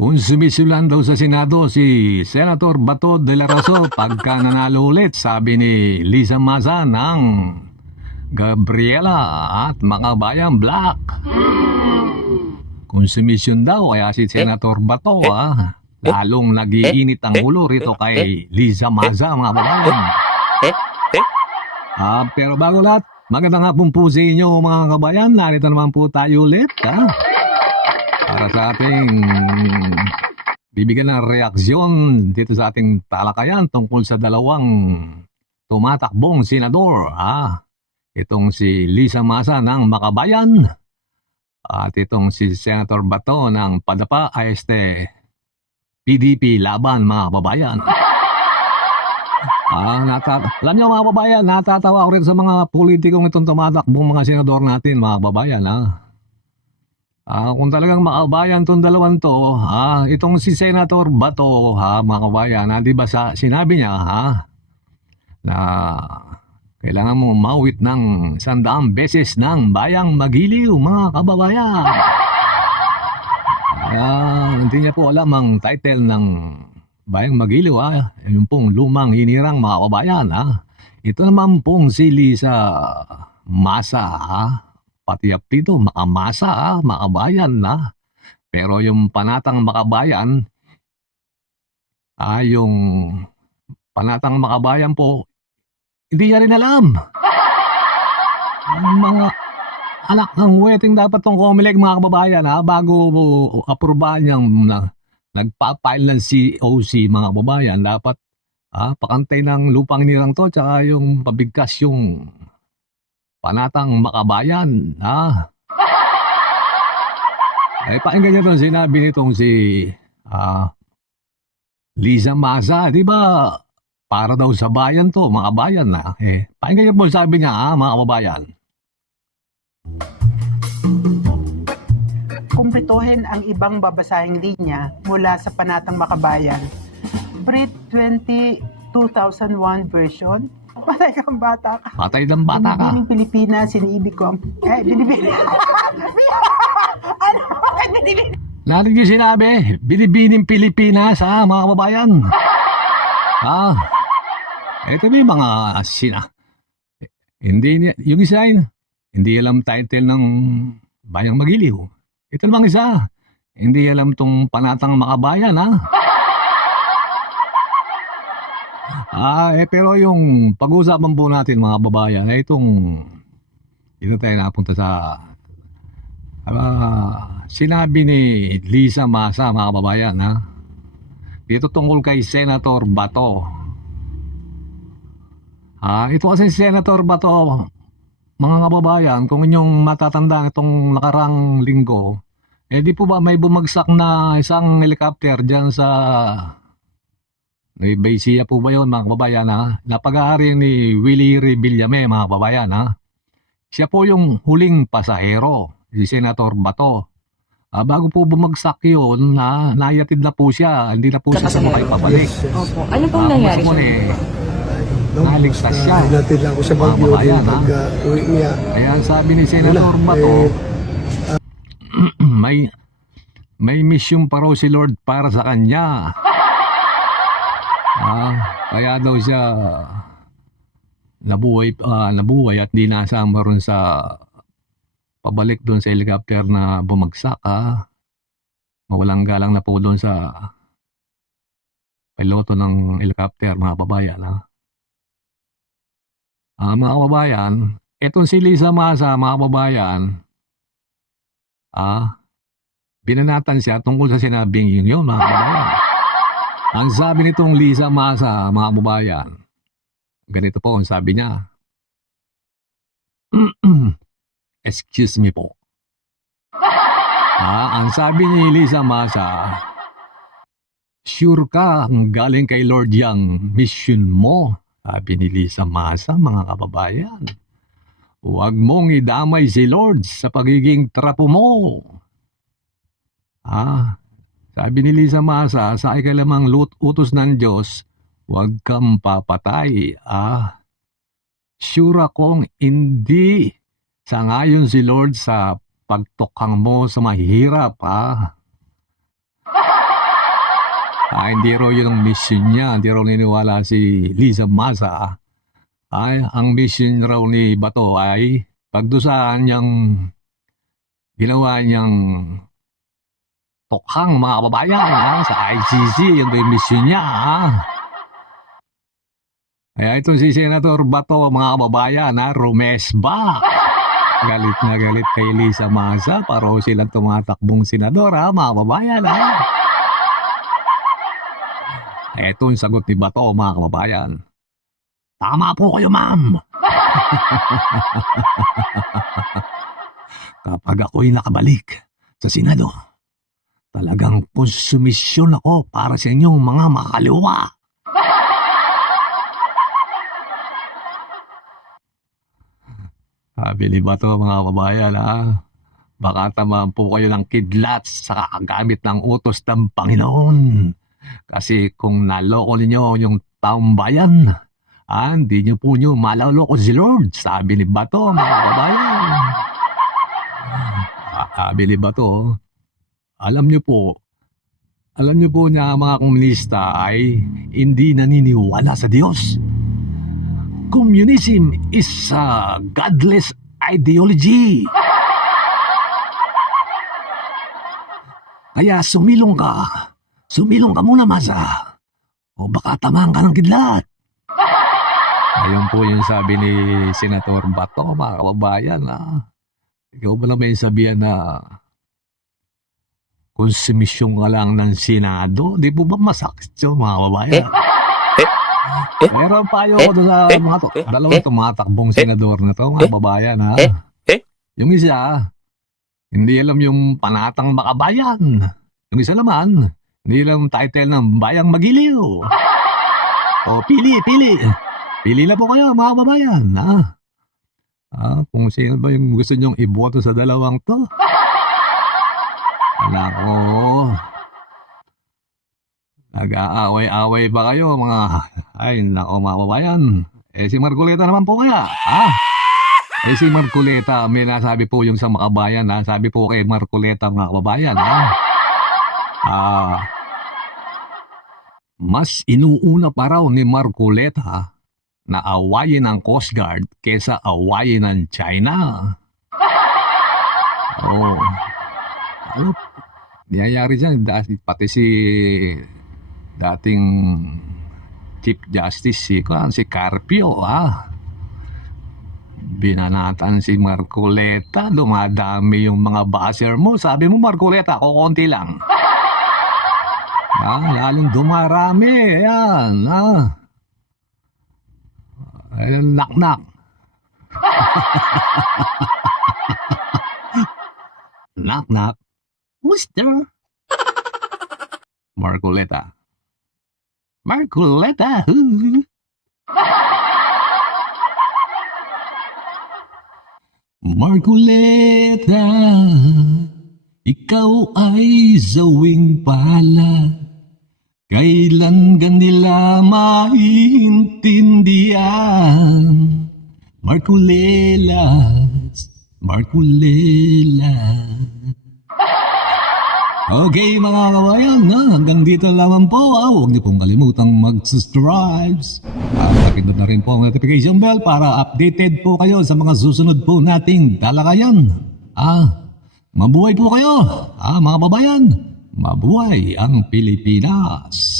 Kung sumisulan daw sa Senado si Senator Bato de la Rosa pagka nanalo ulit, sabi ni Lisa Maza ng Gabriela at mga bayang black. Kung sumisyon daw, kaya si Senator Bato, ah, lalong nagiinit ang ulo rito kay Lisa Maza, mga babayan. Ah, pero bago lahat, magandang hapon po sa inyo mga kabayan. Narito naman po tayo ulit, ha? Para sa ating bibigyan ng reaksyon dito sa ating talakayan tungkol sa dalawang tumatakbong senador, ha? Itong si Lisa Masa ng Makabayan at itong si Senator Bato ng Padapa Este PDP Laban mga kababayan. Ah, nata alam niyo mga kababayan, natatawa ako rin sa mga politikong itong tumatakbong mga senador natin mga kababayan ha. Ah, kung talagang makabayan tong dalawang to, ah, itong si Senator Bato ha mga kababayan, ha, di ba sa sinabi niya ha na kailangan mo mawit ng sandaang beses ng bayang magiliw mga kababayan. Ah, hindi niya po alam ang title ng Bayang Magiliw ah. Yung pong lumang hinirang mga kababayan ah. Ito naman pong si Lisa Masa ah. Pati apito makamasa ah, makabayan na. Pero yung panatang makabayan ah, yung panatang makabayan po hindi niya rin alam. Ang mga anak ng wedding dapat tong Comelec mga kababayan ha bago aprubahan niyang na, nagpa-file ng COC mga kababayan dapat ah, pakantay ng lupang nirang to tsaka yung pabigkas yung panatang makabayan ha ay pakinggan niyo itong sinabi nitong si ah, Liza Maza di ba para daw sa bayan to mga bayan na eh pakinggan niyo po sabi niya ha mga kababayan kumpletuhin ang ibang babasahing linya mula sa Panatang Makabayan. Pre 20 2001 version. Patay kang bata ka. patay ng bata ka Binibining Pilipinas, siniibig ko ang... Eh, binibining... ano? Bakit binibining? Natin yung sinabi, binibining Pilipinas ha, mga kababayan. Ha? Ito may mga sina. Hindi niya, yung isa yun, hindi alam title ng Bayang Magiliw. Ito namang isa, hindi alam tong panatang makabayan ha. Ah, eh, pero yung pag-uusapan po natin mga babayan, ay itong dito tayo napunta sa Ah, sinabi ni Lisa Masa, mga kababayan, ha? Dito tungkol kay Senator Bato. Ah, ito kasi si Senator Bato, mga kababayan, kung inyong matatandaan itong nakarang linggo, eh di po ba may bumagsak na isang helicopter dyan sa may Baysia po ba yun mga kababayan ha? Napag-aari ni Willie Revillame mga kababayan ha? Siya po yung huling pasahero si Senator Bato. Ah, bago po bumagsak yun, na nayatid na po siya. Hindi na po siya sumakay pabalik. Opo. Ano pong Ah, nangyari sa eh, No, Naligtas siya. Natin lang ako sa Mga Baguio kabayan, din ha? pag uh, uwi niya. Kaya ang sabi ni Senator Wala, Bato, eh, may may mission pa raw si Lord para sa kanya. Ah, kaya daw siya nabuhay, ah, nabuhay at di nasama ron sa pabalik doon sa helicopter na bumagsak. Ah. Mawalang galang na po doon sa piloto ng helicopter, mga babayan. Ah. Ah, mga kababayan, etong si Lisa Masa, mga kababayan, ah, binanatan siya tungkol sa sinabing yun yun, mga kababayan. Ang sabi nitong Lisa Masa, mga kababayan, ganito po ang sabi niya. Excuse me po. Ah, ang sabi ni Lisa Masa, sure ka ang galing kay Lord Yang mission mo? Sabi ni Lisa Masa, mga kababayan. Huwag mong idamay si Lord sa pagiging trapo mo. Ah, sabi ni Lisa Masa, sa ikalamang lut utos ng Diyos, huwag kang papatay. Ah, sure akong hindi sangayon si Lord sa pagtokhang mo sa mahirap. Ah. Ah, hindi raw yun ang mission niya. Hindi raw niniwala si Liza Masa. Ay, ang mission raw ni Bato ay pagdusaan niyang ginawa niyang tokhang mga kababayan ha, sa ICC. Yung mission niya. Ha? Kaya ito si Senator Bato, mga kababayan, ha, rumesba. Galit na galit kay Lisa Masa. Paro silang tumatakbong senador, ha, mga kababayan. Ha? Ito yung sagot ni Bato, mga kababayan. Tama po kayo, ma'am. Kapag ako'y nakabalik sa Senado, talagang konsumisyon ako para sa inyong mga makaliwa. Sabi ni Bato, mga kababayan, ha? Baka tamaan po kayo ng kidlat sa kakagamit ng utos ng Panginoon. Kasi kung naloko ninyo yung taong bayan, ah, hindi nyo po nyo malaloko si Lord. Sabi ni Bato, mga kababayan. Sabi ni Bato, alam nyo po, alam nyo po niya mga komunista ay hindi naniniwala sa Diyos. Communism is a godless ideology. Kaya sumilong ka. Sumilong ka muna, Masa. O baka tamaan ka ng kidlat. Ayun po yung sabi ni Senator Bato, mga kababayan. Ha? Ikaw ba na may sabihan na konsumisyon ka lang ng Senado? Di po ba masakit yun, mga kababayan? Meron pa yung ako doon sa mga to, dalawang tumatakbong senador na to, mga kababayan. Ha? Yung isa, hindi alam yung panatang makabayan. Yung isa naman, hindi alam title ng Bayang Magiliw. O, pili, pili. Pili na po kayo, mga kababayan. Ha? Ah, kung sino ba yung gusto nyong iboto sa dalawang to? Nako. Nag-aaway-away ba kayo, mga... Ay, nako, mga kababayan. Eh, si Marcoleta naman po kaya, ha? Eh, si Marcoleta, may nasabi po yung sa makabayan, ha? Sabi po kay Marcoleta, mga kababayan, ha? Ah, mas inuuna pa raw ni Marcoleta na awayin ang Coast Guard kesa awayin ng China. Oh. Ano? Niyayari dyan, pati si dating Chief Justice si, si Carpio, ha? Binanatan si Marcoleta, dumadami yung mga buzzer mo. Sabi mo, Marcoleta, kukunti lang. Ah, lalong dumarami. Ayan, ah. Ayan, knock-knock. knock-knock. Mister? Marcoleta. huh? Marcoleta, ikaw ay zawing pala. Kailan ka nila maintindihan? Marculelas, Marculelas. Okay mga kabayan, no? hanggang dito lamang po. Ah, huwag niyo pong kalimutang mag-subscribe. At pakindot na rin po ang notification bell para updated po kayo sa mga susunod po nating talakayan. Ah, mabuhay po kayo, ah, mga kababayan. Mabuhay ang Pilipinas.